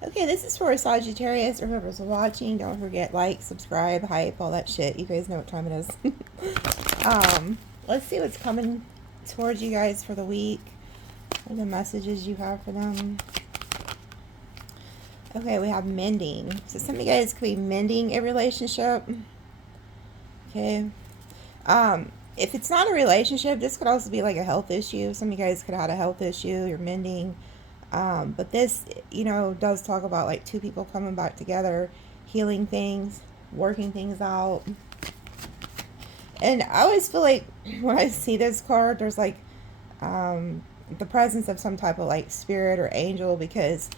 Okay, this is for Sagittarius or whoever's watching. Don't forget, like, subscribe, hype, all that shit. You guys know what time it is. Let's see what's coming towards you guys for the week. What are the messages you have for them? Okay, we have mending. So some of you guys could be mending a relationship. Okay. If it's not a relationship, this could also be like a health issue. Some of you guys could have had a health issue. You're mending. But this, does talk about like two people coming back together, healing things, working things out. And I always feel like when I see this card, there's like the presence of some type of like spirit or angel, because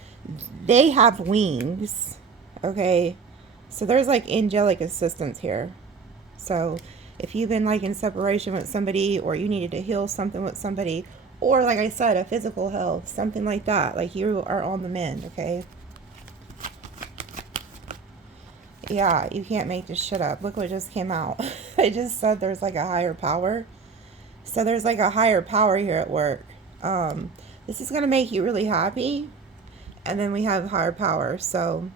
they have wings. Okay. So there's like angelic assistance here. So if you've been like in separation with somebody, or you needed to heal something with somebody, or like I said, a physical health, something like that, like you are on the mend, okay? Yeah, you can't make this shit up. Look what just came out. I just said there's like a higher power. So there's like a higher power here at work. This is going to make you really happy. And then we have higher power. So,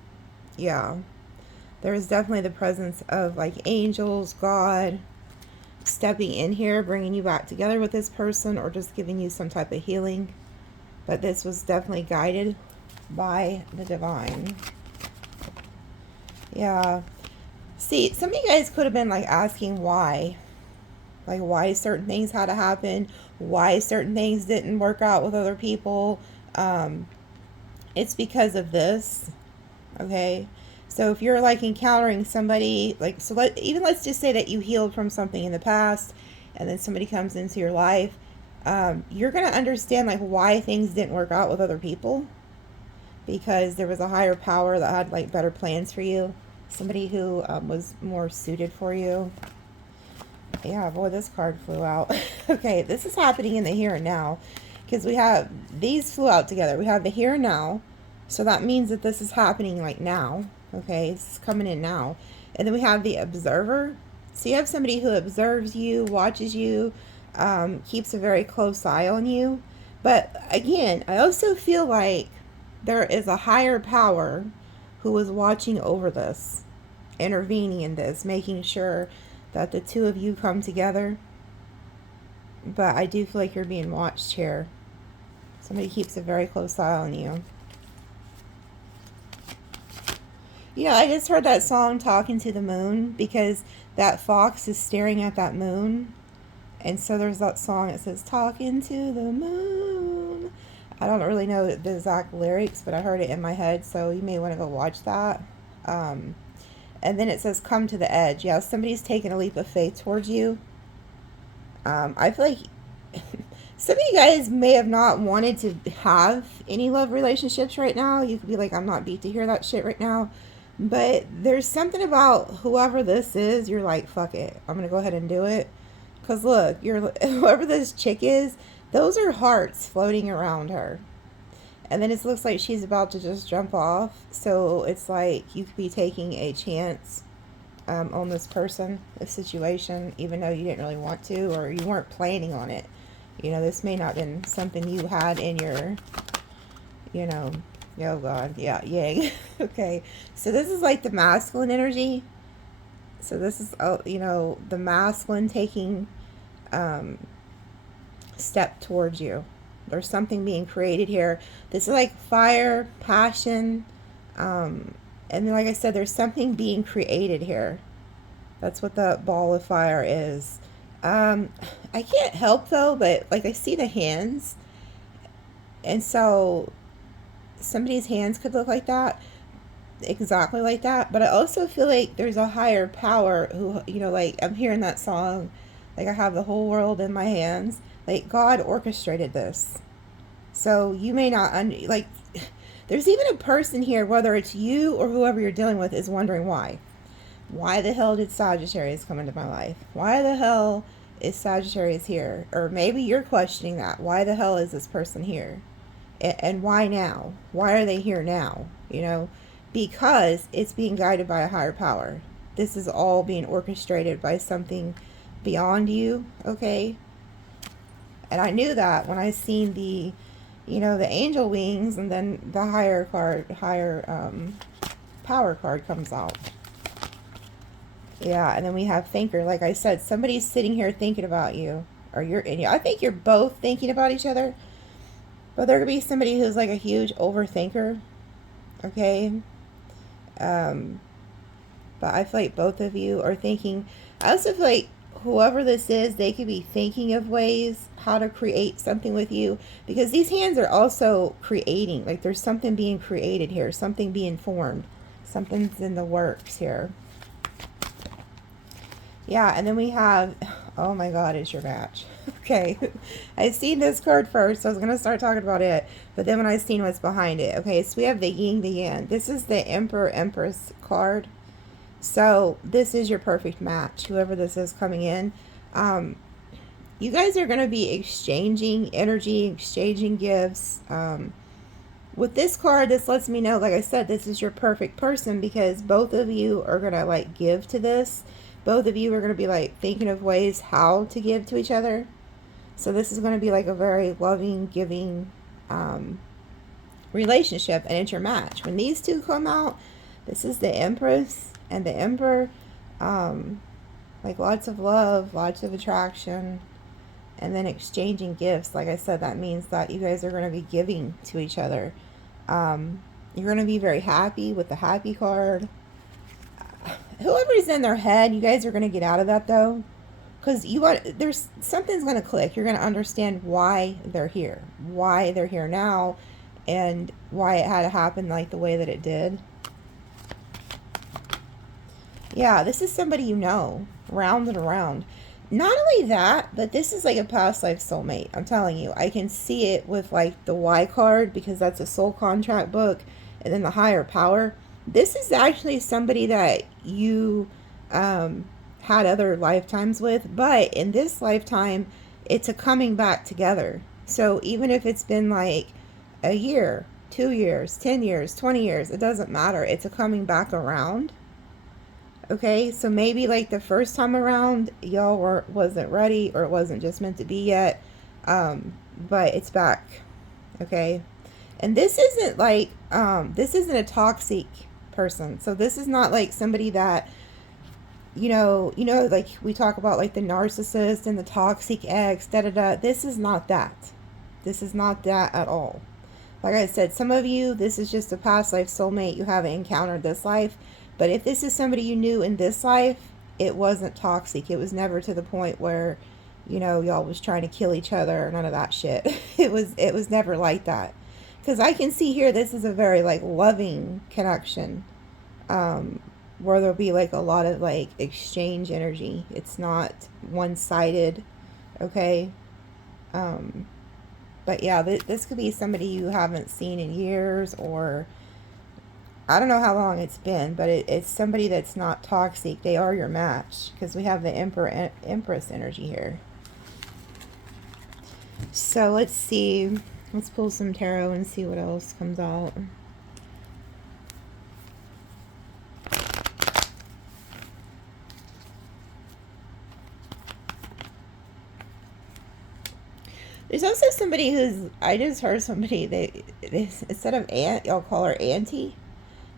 yeah. There is definitely the presence of like angels, God, stepping in here, bringing you back together with this person, or just giving you some type of healing. But this was definitely guided by the divine. Yeah. See, some of you guys could have been like asking why. Like why certain things had to happen, why certain things didn't work out with other people. It's because of this. Okay. So if you're like encountering somebody, like, so let's just say that you healed from something in the past, and then somebody comes into your life, you're going to understand like why things didn't work out with other people, because there was a higher power that had like better plans for you, somebody who was more suited for you. Yeah, boy, this card flew out. Okay, this is happening in the here and now, because we have, these flew out together. We have the here and now, so that means that this is happening like now. Okay, it's coming in now. And then we have the observer. So you have somebody who observes you, watches you, keeps a very close eye on you. But again, I also feel like there is a higher power who is watching over this, intervening in this, making sure that the two of you come together. But I do feel like you're being watched here. Somebody keeps a very close eye on you. Yeah, I just heard that song, Talking to the Moon, because that fox is staring at that moon. And so there's that song that says, Talking to the Moon. I don't really know the exact lyrics, but I heard it in my head, so you may want to go watch that. And then it says, Come to the edge. Yeah, somebody's taking a leap of faith towards you. I feel like some of you guys may have not wanted to have any love relationships right now. You could be like, I'm not beat to hear that shit right now. But there's something about whoever this is, you're like, fuck it, I'm going to go ahead and do it. Because look, whoever this chick is, those are hearts floating around her. And then it looks like she's about to just jump off. So it's like you could be taking a chance on this person, this situation, even though you didn't really want to, or you weren't planning on it. This may not have been something you had in your, oh God, yeah, yang. Okay, so this is like the masculine energy. So this is, the masculine taking step towards you. There's something being created here. This is like fire, passion, and then, like I said, there's something being created here. That's what the ball of fire is. I can't help though, but like I see the hands, and so somebody's hands could look like that, exactly like that. But I also feel like there's a higher power who, like I'm hearing that song, like I have the whole world in my hands. Like God orchestrated this. So you may not like. There's even a person here, whether it's you or whoever you're dealing with, is wondering why. Why the hell did Sagittarius come into my life? Why the hell is Sagittarius here? Or maybe you're questioning that. Why the hell is this person here? And why now? Why are they here now? Because it's being guided by a higher power. This is all being orchestrated by something beyond you, okay? And I knew that when I seen the you know, the angel wings, and then the higher card, power card comes out. Yeah, and then we have thinker. Like I said, somebody's sitting here thinking about you, or I think you're both thinking about each other, but there could be somebody who's like a huge overthinker. Okay. But I feel like both of you are thinking. I also feel like whoever this is, they could be thinking of ways how to create something with you, because these hands are also creating. Like there's something being created here, something being formed, something's in the works here. Yeah, and then we have, oh my God, it's your match. Okay, I seen this card first, so I was going to start talking about it, but then when I seen what's behind it, okay, so we have the yin, the yang. This is the Emperor, Empress card. So this is your perfect match, whoever this is coming in. You guys are going to be exchanging energy, exchanging gifts. With this card, this lets me know, like I said, this is your perfect person, because both of you are going to like give to this. Both of you are going to be like thinking of ways how to give to each other. So this is going to be like a very loving, giving relationship, and it's your match. When these two come out, this is the Empress and the Emperor. Like lots of love, lots of attraction, and then exchanging gifts. Like I said, that means that you guys are going to be giving to each other. You're going to be very happy with the happy card. Whoever's in their head, you guys are going to get out of that though, because there's something's going to click. You're going to understand why they're here now, and why it had to happen like the way that it did. Yeah, this is somebody you know, round and around. Not only that, but this is like a past life soulmate. I'm telling you, I can see it with like the Y card, because that's a soul contract book, and then the higher power. This is actually somebody that you had other lifetimes with, but in this lifetime, it's a coming back together. So even if it's been like a year, 2 years, 10 years, 20 years, it doesn't matter. It's a coming back around. Okay, so maybe like the first time around, y'all wasn't ready, or it wasn't just meant to be yet, but it's back. Okay, and this isn't like this isn't a toxic person. So this is not like somebody that you know, like we talk about like the narcissist and the toxic ex, da da da. This is not that. This is not that at all. Like I said, some of you, this is just a past life soulmate you haven't encountered this life. But if this is somebody you knew in this life, it wasn't toxic. It was never to the point where, you know, y'all was trying to kill each other or none of that shit. It was never like that. Because I can see here, this is a very like loving connection, where there'll be like a lot of like exchange energy. It's not one-sided, okay? But yeah, this could be somebody you haven't seen in years, or I don't know how long it's been, but it's somebody that's not toxic. They are your match, because we have the Emperor, Empress energy here. So let's see. Let's pull some tarot and see what else comes out. There's also somebody who's, I just heard somebody, they instead of aunt, y'all call her auntie.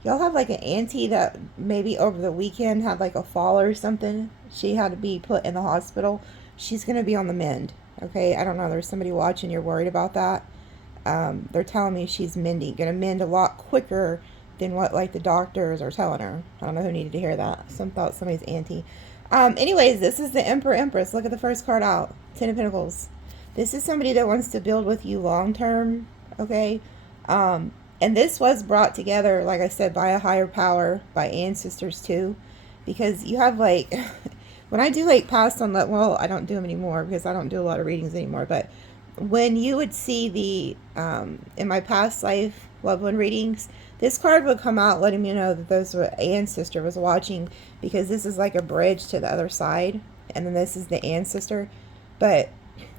Y'all have like an auntie that maybe over the weekend had like a fall or something. She had to be put in the hospital. She's going to be on the mend. Okay, I don't know. There's somebody watching. You're worried about that. They're telling me she's mending. Going to mend a lot quicker than what like the doctors are telling her. I don't know who needed to hear that. Some thought somebody's auntie. Anyways, this is the Emperor, Empress. Look at the first card out. 10 of Pentacles. This is somebody that wants to build with you long term. Okay. And this was brought together, like I said, by a higher power, by ancestors too. Because you have like, when I do like past on that, well, I don't do them anymore because I don't do a lot of readings anymore. But when you would see the, in my past life loved one readings, this card would come out letting me know that those were ancestor was watching, because this is like a bridge to the other side. And then this is the ancestor. But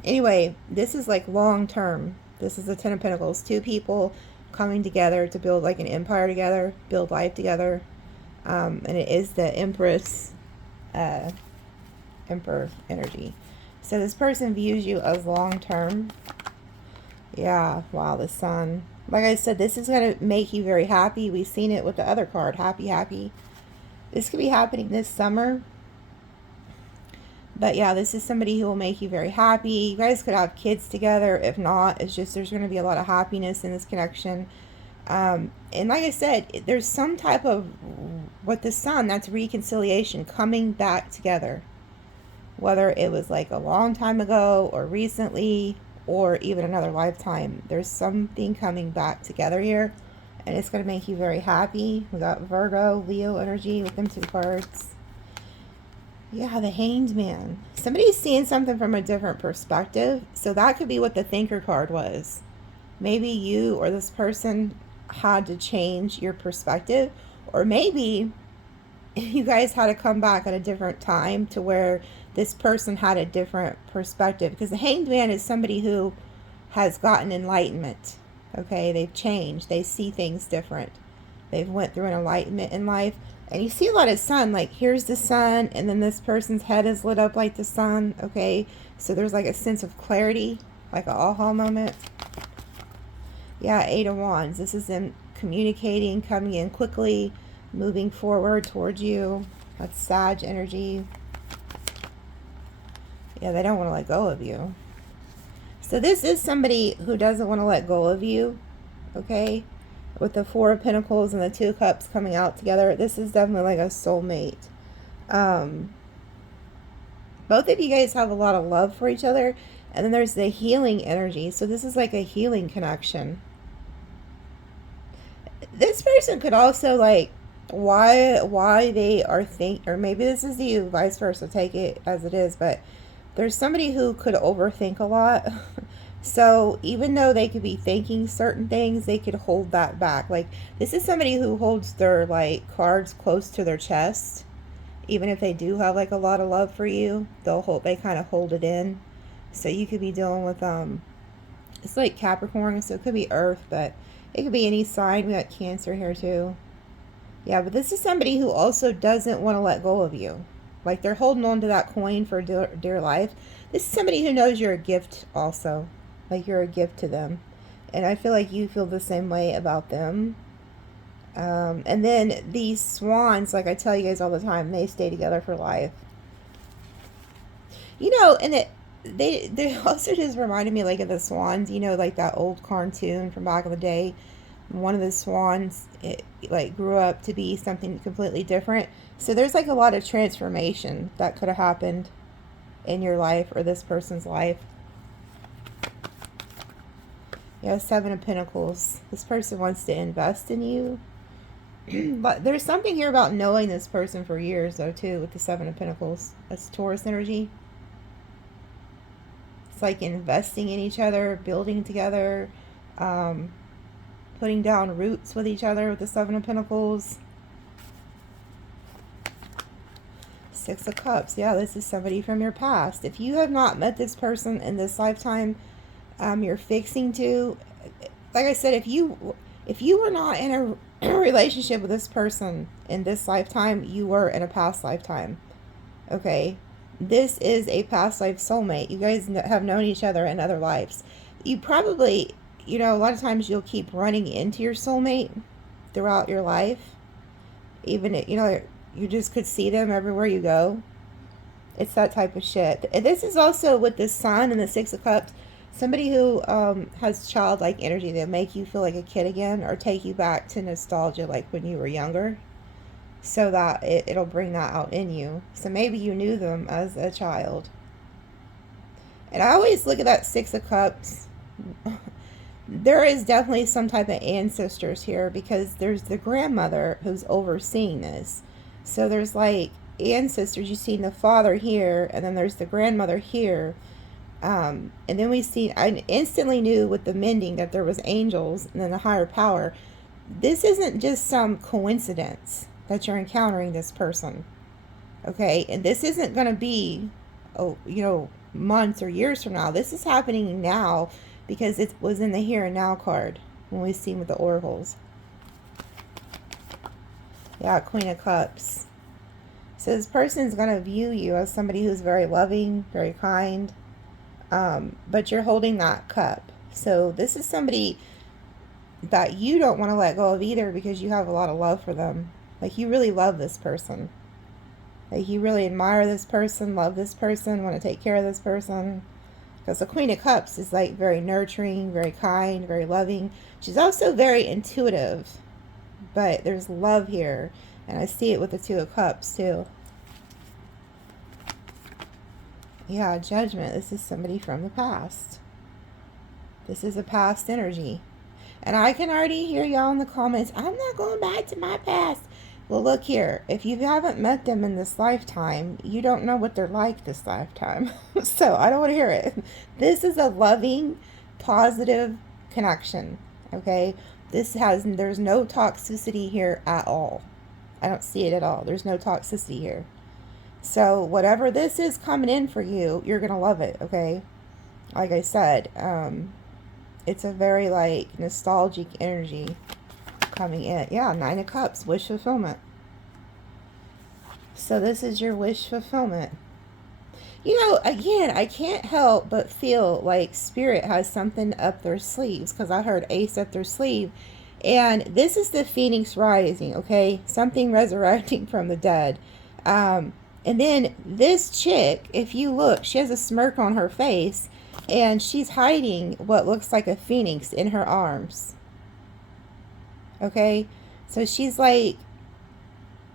anyway, this is like long term. This is the 10 of Pentacles. Two people coming together to build like an empire together, build life together. And it is the Empress, Emperor energy. So this person views you as long term. Yeah, wow, the sun. Like I said, this is going to make you very happy. We've seen it with the other card, happy, happy. This could be happening this summer. But yeah, this is somebody who will make you very happy. You guys could have kids together. If not, it's just there's going to be a lot of happiness in this connection. And like I said, there's some type of, with the sun, that's reconciliation, coming back together. Whether it was like a long time ago or recently or even another lifetime, there's something coming back together here. And it's going to make you very happy. We got Virgo, Leo energy with them two cards. Yeah, the Hanged Man. Somebody's seeing something from a different perspective. So that could be what the Thinker card was. Maybe you or this person had to change your perspective. Or maybe you guys had to come back at a different time to where this person had a different perspective. Because the Hanged Man is somebody who has gotten enlightenment. Okay, they've changed. They see things different. They've went through an enlightenment in life. And you see a lot of sun, like here's the sun, and then this person's head is lit up like the sun, okay? So there's like a sense of clarity, like an aha moment. Yeah, 8 of Wands. This is them communicating, coming in quickly, moving forward towards you. That's Sag energy. Yeah, they don't want to let go of you. So this is somebody who doesn't want to let go of you, okay? With the 4 of Pentacles and the 2 of Cups coming out together, this is definitely like a soulmate. Both of you guys have a lot of love for each other. And then there's the healing energy. So this is like a healing connection. This person could also like why they are or maybe this is you, vice versa, take it as it is, but there's somebody who could overthink a lot. So even though they could be thinking certain things, they could hold that back. Like this is somebody who holds their like cards close to their chest. Even if they do have like a lot of love for you, they kind of hold it in. So you could be dealing with it's like Capricorn, so it could be Earth, but it could be any sign. We got Cancer here too. Yeah, but this is somebody who also doesn't want to let go of you. Like they're holding on to that coin for dear life. This is somebody who knows you're a gift also. Like you're a gift to them. And I feel like you feel the same way about them. And then these swans, like I tell you guys all the time, they stay together for life. You know, and they also just reminded me like of the swans, you know, like that old cartoon from back in the day. One of the swans, it like grew up to be something completely different. So there's like a lot of transformation that could have happened in your life or this person's life. Yeah, 7 of Pentacles. This person wants to invest in you. But there's something here about knowing this person for years, though, too, with the 7 of Pentacles. That's Taurus energy. It's like investing in each other, building together, putting down roots with each other with the 7 of Pentacles. 6 of Cups. Yeah, this is somebody from your past. If you have not met this person in this lifetime, you're fixing to. Like I said, if you were not in a relationship with this person in this lifetime, you were in a past lifetime. Okay? This is a past life soulmate. You guys have known each other in other lives. You probably, you know, a lot of times you'll keep running into your soulmate throughout your life. Even, you know, you just could see them everywhere you go. It's that type of shit. And this is also with the Sun and the 6 of Cups. Somebody who has childlike energy. They'll make you feel like a kid again or take you back to nostalgia like when you were younger. So that it'll bring that out in you. So maybe you knew them as a child. And I always look at that 6 of Cups. There is definitely some type of ancestors here because there's the grandmother who's overseeing this. So there's like ancestors. You've seen the father here and then there's the grandmother here. And then I instantly knew with the mending that there was angels and then the higher power. This isn't just some coincidence that you're encountering this person. Okay? And this isn't going to be, you know, months or years from now. This is happening now because it was in the here and now card when we seen with the oracles. Yeah, Queen of Cups. So this person's going to view you as somebody who's very loving, very kind. But you're holding that cup. So this is somebody that you don't want to let go of either, because you have a lot of love for them. Like, you really love this person. Like, you really admire this person, love this person, want to take care of this person. Because the Queen of Cups is like very nurturing, very kind, very loving. She's also very intuitive. But there's love here. And I see it with the Two of Cups too. Yeah, Judgment. This is somebody from the past. This is a past energy. And I can already hear y'all in the comments, I'm not going back to my past. Well, look here. If you haven't met them in this lifetime, you don't know what they're like this lifetime. So I don't want to hear it. This is a loving, positive connection. Okay? There's no toxicity here at all. I don't see it at all. There's no toxicity here. So whatever this is coming in for you, you're going to love it. Okay? Like I said, it's a very like nostalgic energy coming in. Yeah, Nine of Cups, wish fulfillment. So this is your wish fulfillment. You know, again, I can't help but feel like Spirit has something up their sleeves, because I heard Ace up their sleeve. And this is the Phoenix rising, okay? Something resurrecting from the dead. And then this chick, if you look, she has a smirk on her face, and she's hiding what looks like a phoenix in her arms. Okay? So she's like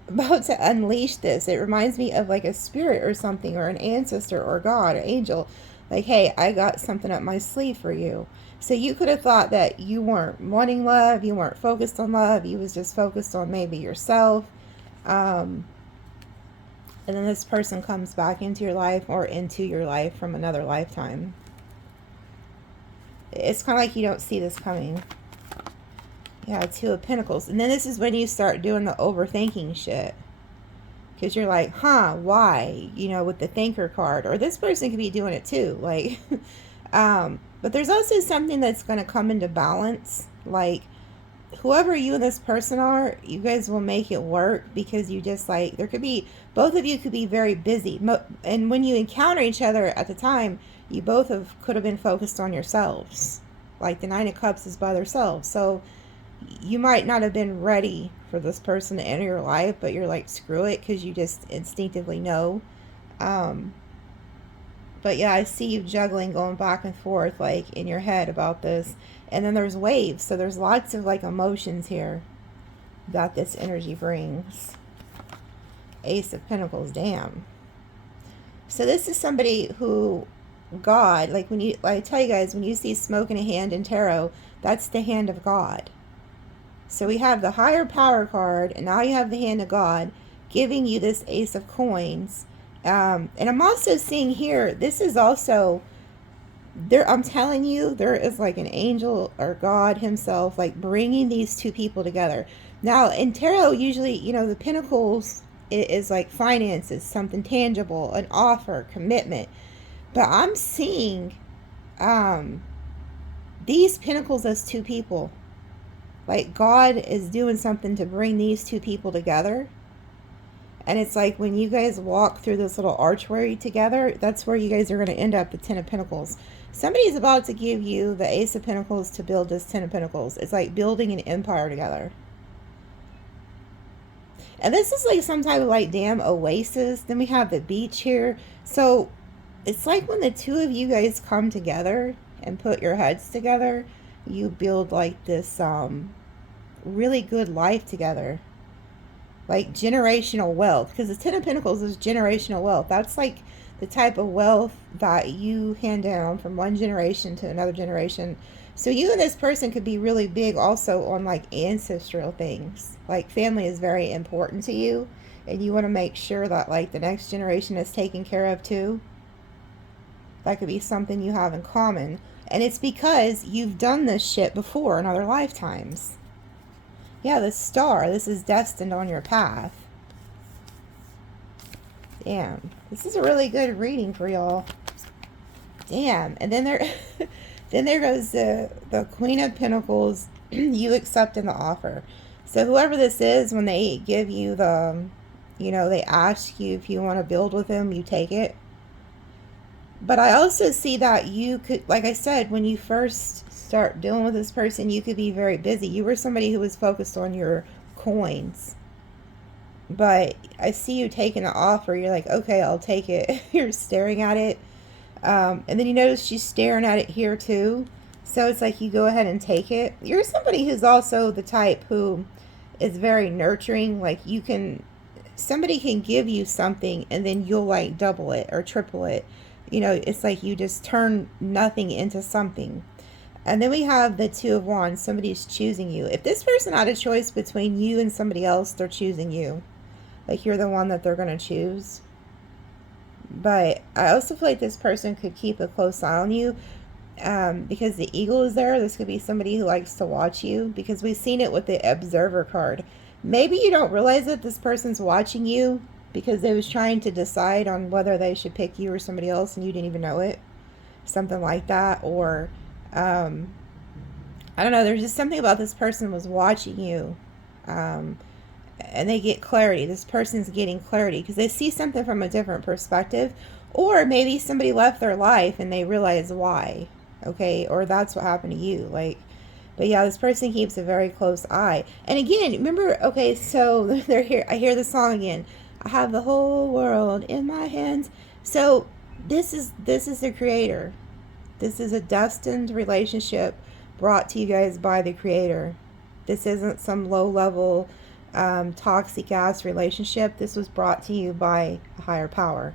about to unleash this. It reminds me of like a spirit or something, or an ancestor or God or angel. Like, hey, I got something up my sleeve for you. So you could have thought that you weren't wanting love, you weren't focused on love, you was just focused on maybe yourself. And then this person comes back into your life, or into your life from another lifetime. It's kind of like you don't see this coming. Yeah, Two of Pentacles. And then this is when you start doing the overthinking shit. Because you're like, huh, why? You know, with the thinker card. Or this person could be doing it too. Like, but there's also something that's going to come into balance. Like, whoever you and this person are, you guys will make it work, because you just like, there could be, both of you could be very busy. And when you encounter each other at the time, you both could have been focused on yourselves. Like the Nine of Cups is by themselves. So you might not have been ready for this person to enter your life, but you're like, screw it, because you just instinctively know. But yeah, I see you juggling, going back and forth like in your head about this. And then there's waves. So there's lots of like emotions here that this energy brings. Ace of Pentacles, damn. So this is somebody who, God, like when you, like I tell you guys, when you see smoke in a hand in tarot, that's the hand of God. So we have the higher power card, and now you have the hand of God giving you this Ace of Coins. And I'm also seeing here, this is also, there, I'm telling you, there is like an angel or God himself, like bringing these two people together. Now, in tarot, usually, you know, the Pentacles is like finances, something tangible, an offer, commitment. But I'm seeing these Pentacles as two people. Like God is doing something to bring these two people together. And it's like when you guys walk through this little archway together, that's where you guys are going to end up, the Ten of Pentacles. Somebody's about to give you the Ace of Pentacles to build this Ten of Pentacles. It's like building an empire together. And this is like some type of like damn oasis. Then we have the beach here. So it's like when the two of you guys come together and put your heads together, you build like this really good life together. Like generational wealth. Because the Ten of Pentacles is generational wealth. That's like the type of wealth that you hand down from one generation to another generation. So you and this person could be really big also on like ancestral things. Like family is very important to you. And you want to make sure that like the next generation is taken care of too. That could be something you have in common. And it's because you've done this shit before in other lifetimes. Yeah, the Star. This is destined on your path. Damn. This is a really good reading for y'all. Damn. And then there then there goes the Queen of Pentacles. You accepting the offer. So whoever this is, when they give you the, you know, they ask you if you want to build with them, you take it. But I also see that you could, like I said, when you first start dealing with this person, you could be very busy. You were somebody who was focused on your coins. But I see you taking the offer. You're like, okay, I'll take it. You're staring at it. And then you notice she's staring at it here too. So it's like you go ahead and take it. You're somebody who's also the type who is very nurturing. Like you can, somebody can give you something and then you'll like double it or triple it. You know, it's like you just turn nothing into something. And then we have the Two of Wands. Somebody's choosing you. If this person had a choice between you and somebody else, they're choosing you. Like you're the one that they're going to choose. But I also feel like this person could keep a close eye on you because the eagle is there. This could be somebody who likes to watch you because we've seen it with the observer card. Maybe you don't realize that this person's watching you because they was trying to decide on whether they should pick you or somebody else and you didn't even know it. Something like that. Or, I don't know, there's just something about this person was watching you. And they get clarity. This person's getting clarity because they see something from a different perspective. Or maybe somebody left their life and they realize why. Okay, or that's what happened to you. Like, but yeah, this person keeps a very close eye. And again, remember, okay, so they're here. I hear the song again. I have the whole world in my hands. So this is the creator. This is a destined relationship brought to you guys by the creator. This isn't some low level toxic ass relationship. This was brought to you by a higher power.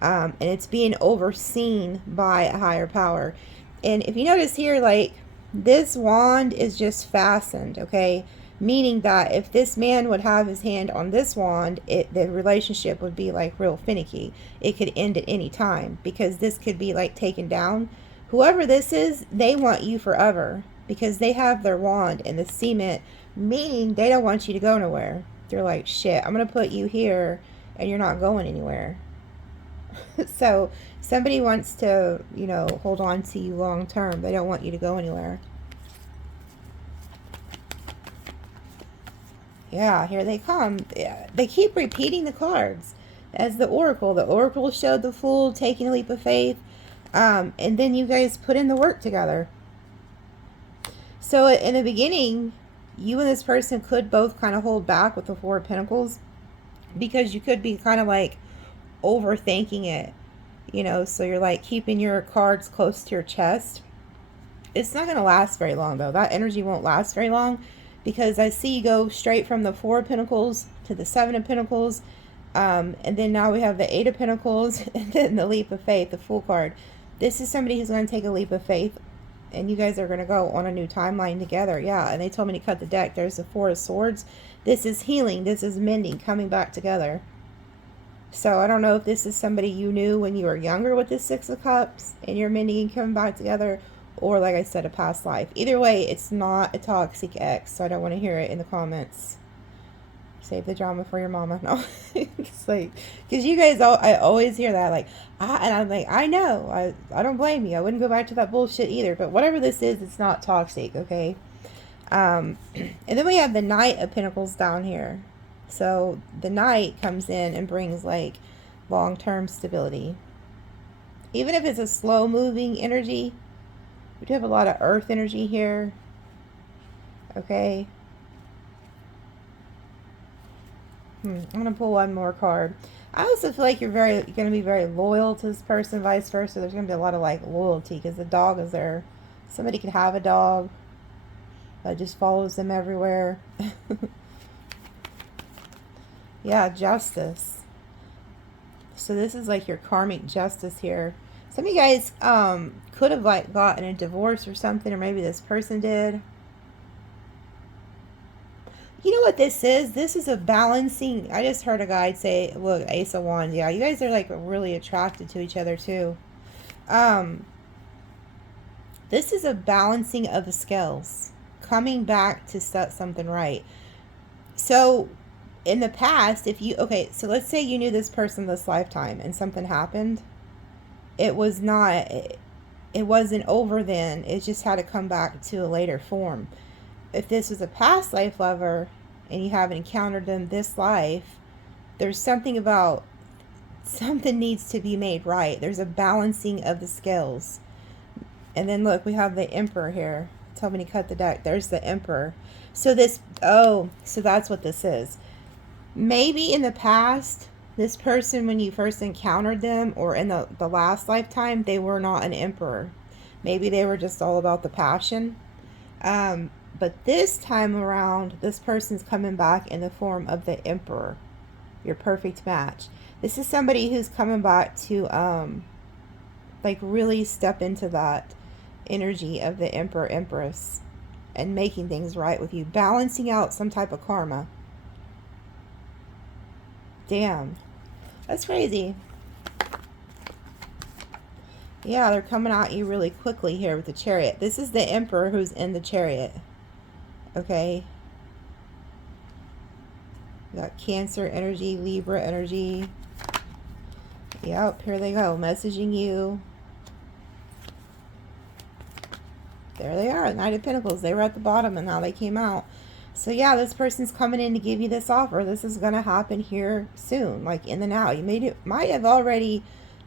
And it's being overseen by a higher power. And if you notice here, like, this wand is just fastened, okay? Meaning that if this man would have his hand on this wand, the relationship would be, like, real finicky. It could end at any time because this could be, like, taken down. Whoever this is, they want you forever because they have their wand and the cement, meaning they don't want you to go nowhere. They're like, shit, I'm going to put you here and you're not going anywhere. So somebody wants to, you know, hold on to you long term. They don't want you to go anywhere. Yeah, here they come. They keep repeating the cards as the oracle. The oracle showed the Fool taking a leap of faith. And then you guys put in the work together. So in the beginning, you and this person could both kind of hold back with the Four of Pentacles because you could be kind of like overthinking it, you know, so you're like keeping your cards close to your chest. It's not going to last very long though. That energy won't last very long because I see you go straight from the Four of Pentacles to the Seven of Pentacles, and then now we have the Eight of Pentacles and then the Leap of Faith, the Fool card. This is somebody who's going to take a leap of faith and you guys are going to go on a new timeline together. Yeah, and they told me to cut the deck. There's the Four of Swords. This is healing. This is mending, coming back together. So I don't know if this is somebody you knew when you were younger with the Six of Cups and you're mending and coming back together, or like I said, a past life. Either way, it's not a toxic ex, so I don't want to hear it in the comments. Save the drama for your mama. No, it's like, because you guys, I always hear that, like, and I'm like, I know, I don't blame you. I wouldn't go back to that bullshit either. But whatever this is, it's not toxic, okay? And then we have the Knight of Pentacles down here. So the Knight comes in and brings like long-term stability. Even if it's a slow-moving energy, we do have a lot of earth energy here. Okay. I'm going to pull one more card. I also feel like you're going to be very loyal to this person, vice versa. There's going to be a lot of like loyalty because the dog is there. Somebody could have a dog that just follows them everywhere. Yeah, justice. So this is like your karmic justice here. Some of you guys could have like gotten a divorce or something, or maybe this person did. You know what this is? This is a balancing. I just heard a guy say, look, Ace of Wands. Yeah, you guys are like really attracted to each other too. This is a balancing of the scales. Coming back to set something right. So in the past, if you, okay, so let's say you knew this person this lifetime and something happened. It was not, it wasn't over then. It just had to come back to a later form. If this was a past life lover and you haven't encountered them this life, there's something about Something needs to be made right. There's a balancing of the scales. And then look, we have the Emperor here. Tell me to cut the deck. There's the Emperor. So this, oh, so that's what this is. Maybe in the past, this person, when you first encountered them, or in the last lifetime, they were not an Emperor. Maybe they were just all about the passion. But this time around, this person's coming back in the form of the Emperor. Your perfect match. This is somebody who's coming back to, like, really step into that energy of the Emperor, Empress, and making things right with you. Balancing out some type of karma. Damn. That's crazy. Yeah, they're coming at you really quickly here with the Chariot. This is the Emperor who's in the Chariot. Okay. We got Cancer energy, Libra energy. Yep, here they go, messaging you. There they are, Knight of Pentacles. They were at the bottom and now they came out. So yeah, this person's coming in to give you this offer. This is going to happen here soon, like in the now. You might have already,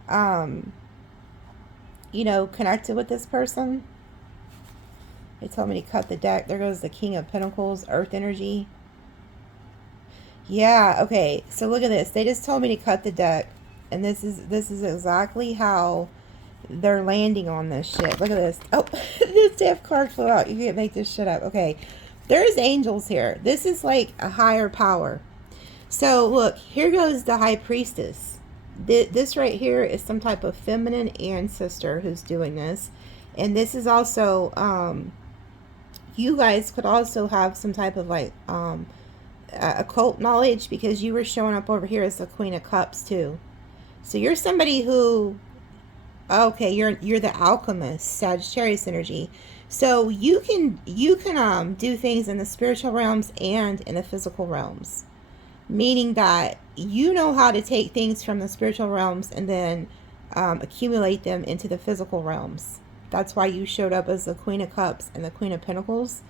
you know, connected with this person. They told me to cut the deck. There goes the King of Pentacles, Earth energy. Yeah, okay. So look at this. They just told me to cut the deck. And this is exactly how they're landing on this shit. Look at this. Oh, this death card flew out. You can't make this shit up. Okay. There's angels here. This is like a higher power. So look, here goes the High Priestess. This right here is some type of feminine ancestor who's doing this. And this is also, you guys could also have some type of like, occult knowledge, because you were showing up over here as the Queen of Cups too. So you're somebody who, okay, you're the alchemist, Sagittarius energy. So you can do things in the spiritual realms and in the physical realms, meaning that you know how to take things from the spiritual realms and then accumulate them into the physical realms. That's why you showed up as the Queen of Cups and the Queen of Pentacles.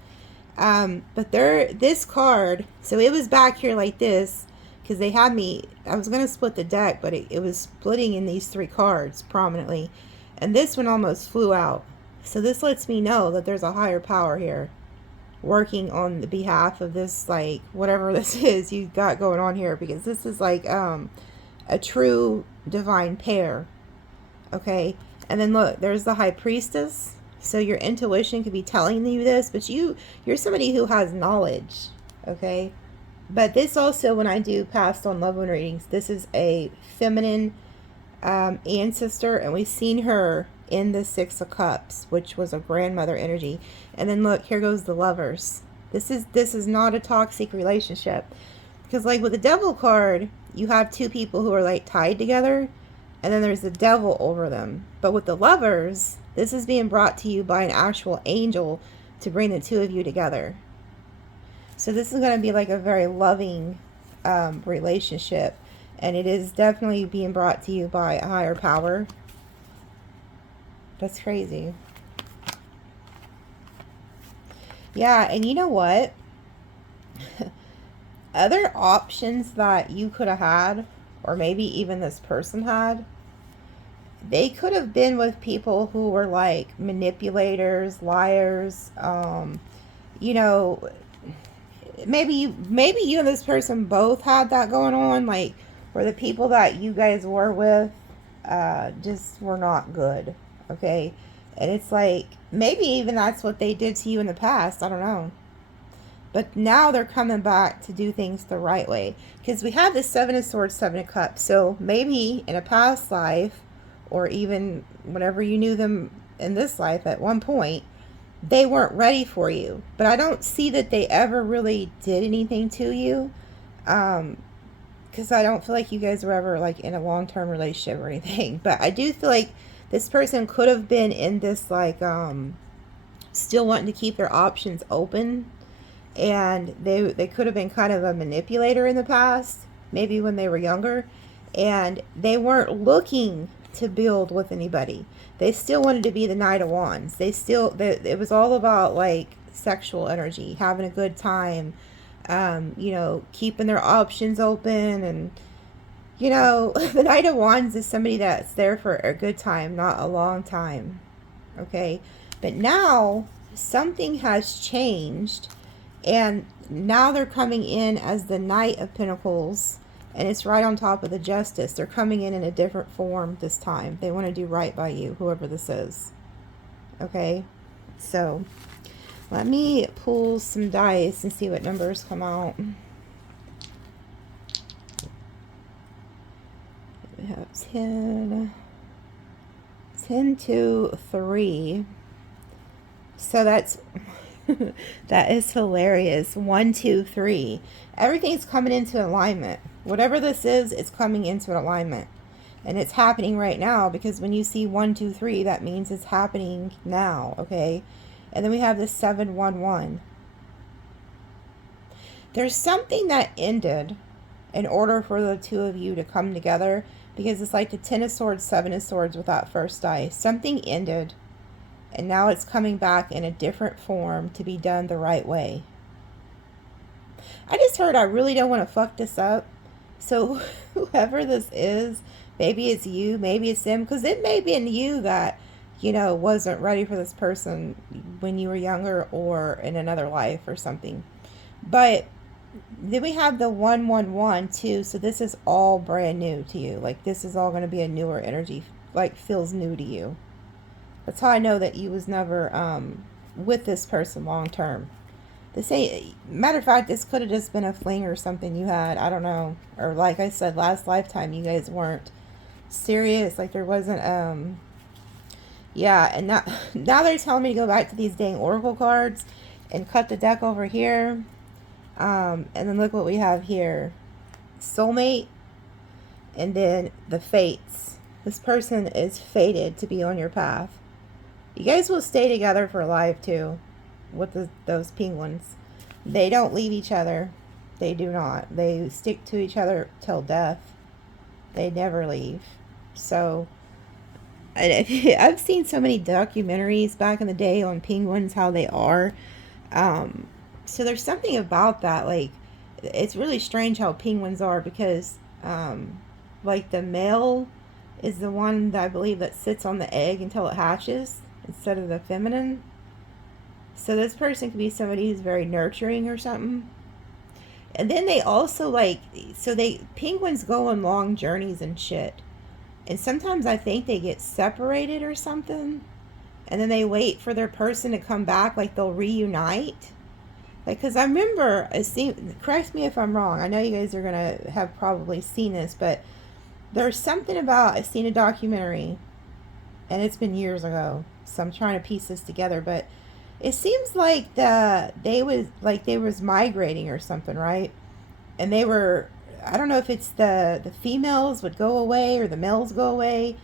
But this card, so it was back here like this, because they had me, I was going to split the deck, but it was splitting in these three cards prominently. And this one almost flew out. So this lets me know that there's a higher power here working on the behalf of this, like, whatever this is you got going on here, because this is like a true divine pair. Okay. And then look, there's the High Priestess. So your intuition could be telling you this, but you're somebody who has knowledge. Okay. But this also, when I do past on loved one readings, this is a feminine ancestor, and we've seen her in the Six of Cups, which was a grandmother energy. And then look, here goes the Lovers. This is not a toxic relationship, because like with the Devil card, you have two people who are like tied together, and then there's the devil over them. But with the Lovers, this is being brought to you by an actual angel to bring the two of you together. So this is going to be like a very loving relationship. And it is definitely being brought to you by a higher power. That's crazy. Yeah, and you know what? Other options that you could have had, or maybe even this person had, they could have been with people who were like manipulators, liars, you know, maybe you and this person both had that going on, like, where the people that you guys were with just were not good. Okay. And it's like, maybe even that's what they did to you in the past. I don't know. But now they're coming back to do things the right way. Because we have the Seven of Swords, Seven of Cups. So maybe in a past life, or even whenever you knew them in this life at one point, they weren't ready for you. But I don't see that they ever really did anything to you. Because I don't feel like you guys were ever like in a long-term relationship or anything. But I do feel like this person could have been in this like still wanting to keep their options open. And they could have been kind of a manipulator in the past, maybe when they were younger. And they weren't looking to build with anybody. They still wanted to be the Knight of Wands. It was all about like sexual energy, having a good time, you know, keeping their options open. And You know, the Knight of Wands is somebody that's there for a good time, not a long time. Okay? But now, something has changed. And now they're coming in as the Knight of Pentacles. And it's right on top of the Justice. They're coming in a different form this time. They want to do right by you, whoever this is. Okay? So, let me pull some dice and see what numbers come out. We have 10 to 3. So that's that is hilarious. 1, 2, 3. Everything's coming into alignment. Whatever this is, it's coming into alignment. And it's happening right now, because when you see 1, 2, 3, that means it's happening now, okay? And then we have this 7, 1, 1. There's something that ended in order for the two of you to come together, because it's like the 10 of Swords, 7 of Swords with that first dice. Something ended, and now it's coming back in a different form to be done the right way. I just heard I really don't want to fuck this up. So whoever this is, maybe it's you, maybe it's them, because it may be in you that, you know, wasn't ready for this person when you were younger or in another life or something. But then we have the 1, 1, 1 too. So this is all brand new to you. Like, this is all going to be a newer energy, like feels new to you. That's how I know that you was never with this person long term. Matter of fact, this could have just been a fling or something you had. I don't know. Or like I said, last lifetime you guys weren't serious. Like, there wasn't yeah. And now they're telling me to go back to these dang oracle cards and cut the deck over here. And then look what we have here. Soulmate. And then the fates. This person is fated to be on your path. You guys will stay together for life too. With those penguins. They don't leave each other. They do not. They stick to each other till death. They never leave. So, I've seen so many documentaries back in the day on penguins, how they are. So there's something about that. Like, it's really strange how penguins are, because like the male is the one that I believe that sits on the egg until it hatches instead of the feminine. So this person could be somebody who's very nurturing or something. And then they also penguins go on long journeys and shit. And sometimes I think they get separated or something. And then they wait for their person to come back, like they'll reunite. Like, because I remember, correct me if I'm wrong. I know you guys are going to have probably seen this, but there's something about, I've seen a documentary, and it's been years ago. So I'm trying to piece this together, but it seems like they was migrating or something, right? And they were, I don't know if it's the females would go away or the males go away.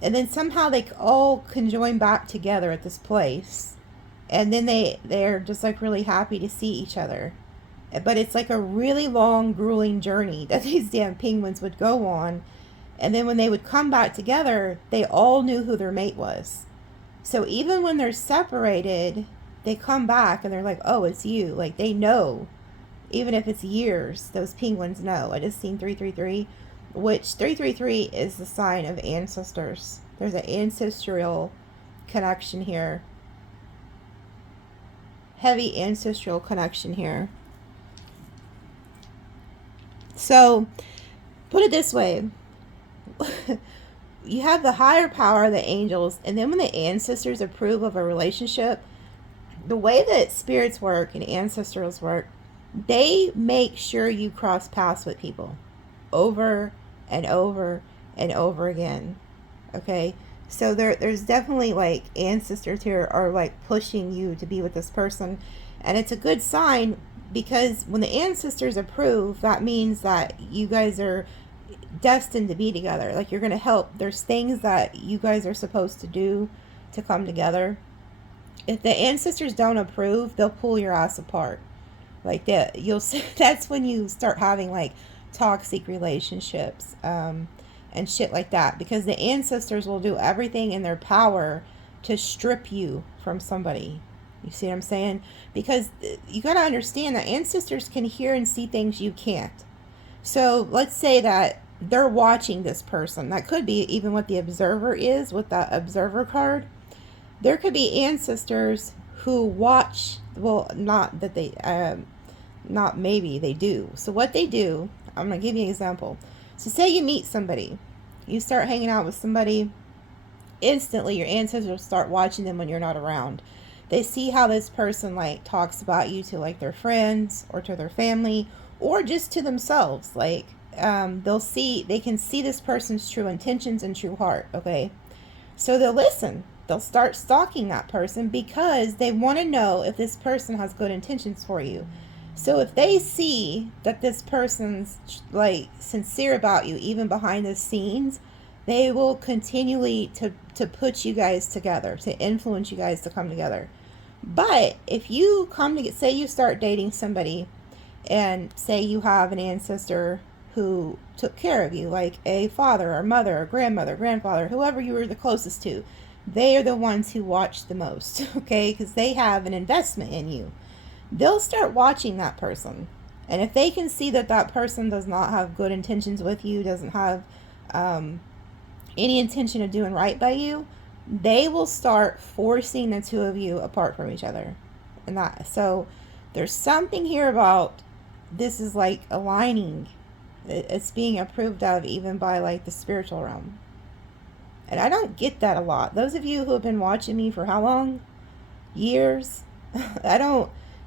And then somehow they all conjoin back together at this place. And then they're just like really happy to see each other. But it's like a really long, grueling journey that these damn penguins would go on. And then when they would come back together, they all knew who their mate was. So even when they're separated, they come back and they're like, oh, it's you. Like, they know. Even if it's years, those penguins know. I just seen 333, which 333 is the sign of ancestors. There's an ancestral connection here. Heavy ancestral connection here. So, put it this way. You have the higher power, the angels, and then when the ancestors approve of a relationship, the way that spirits work and ancestrals work, they make sure you cross paths with people over and over and over again. Okay? So there's definitely like ancestors here are like pushing you to be with this person. And it's a good sign, because when the ancestors approve, that means that you guys are destined to be together. Like, you're going to help. There's things that you guys are supposed to do to come together. If the ancestors don't approve, they'll pull your ass apart. Like that, you'll see. That's when you start having like toxic relationships and shit like that, because the ancestors will do everything in their power to strip you from somebody. You see what I'm saying? Because you got to understand that ancestors can hear and see things you can't. So let's say that they're watching this person. That could be even what the observer is with that observer card. There could be ancestors who watch, well, not that they, not maybe, they do. So what they do, I'm going to give you an example. So say you meet somebody, you start hanging out with somebody, instantly your ancestors start watching them when you're not around. They see how this person like talks about you to like their friends or to their family or just to themselves. Like they can see this person's true intentions and true heart. Okay, so they'll listen. They'll start stalking that person because they want to know if this person has good intentions for you. So if they see that this person's like sincere about you, even behind the scenes, they will continually to put you guys together, to influence you guys to come together. But if you come to say you start dating somebody and say you have an ancestor who took care of you, like a father or mother or grandmother, grandfather, whoever you were the closest to, they are the ones who watch the most, okay? Because they have an investment in you. They'll start watching that person. And if they can see that that person does not have good intentions with you, doesn't have any intention of doing right by you, they will start forcing the two of you apart from each other. And that, so there's something here about this is like aligning. It's being approved of even by like the spiritual realm. And I don't get that a lot. Those of you who have been watching me for how long? Years?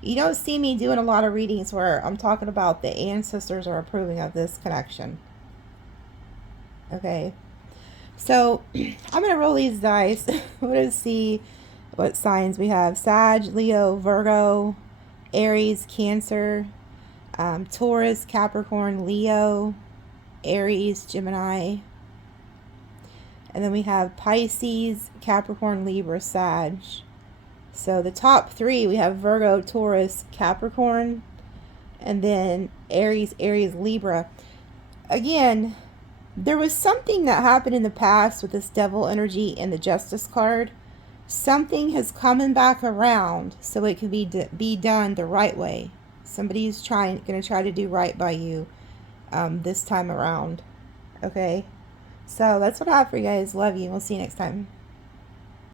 You don't see me doing a lot of readings where I'm talking about the ancestors are approving of this connection. Okay. So I'm going to roll these dice. We're going to see what signs we have. Sag, Leo, Virgo, Aries, Cancer, Taurus, Capricorn, Leo, Aries, Gemini. And then we have Pisces, Capricorn, Libra, Sag. So the top three, we have Virgo, Taurus, Capricorn, and then Aries, Libra. Again, there was something that happened in the past with this devil energy and the Justice card. Something has coming back around so it can be done the right way. Somebody's going to try to do right by you this time around. Okay? So that's what I have for you guys. Love you. We'll see you next time.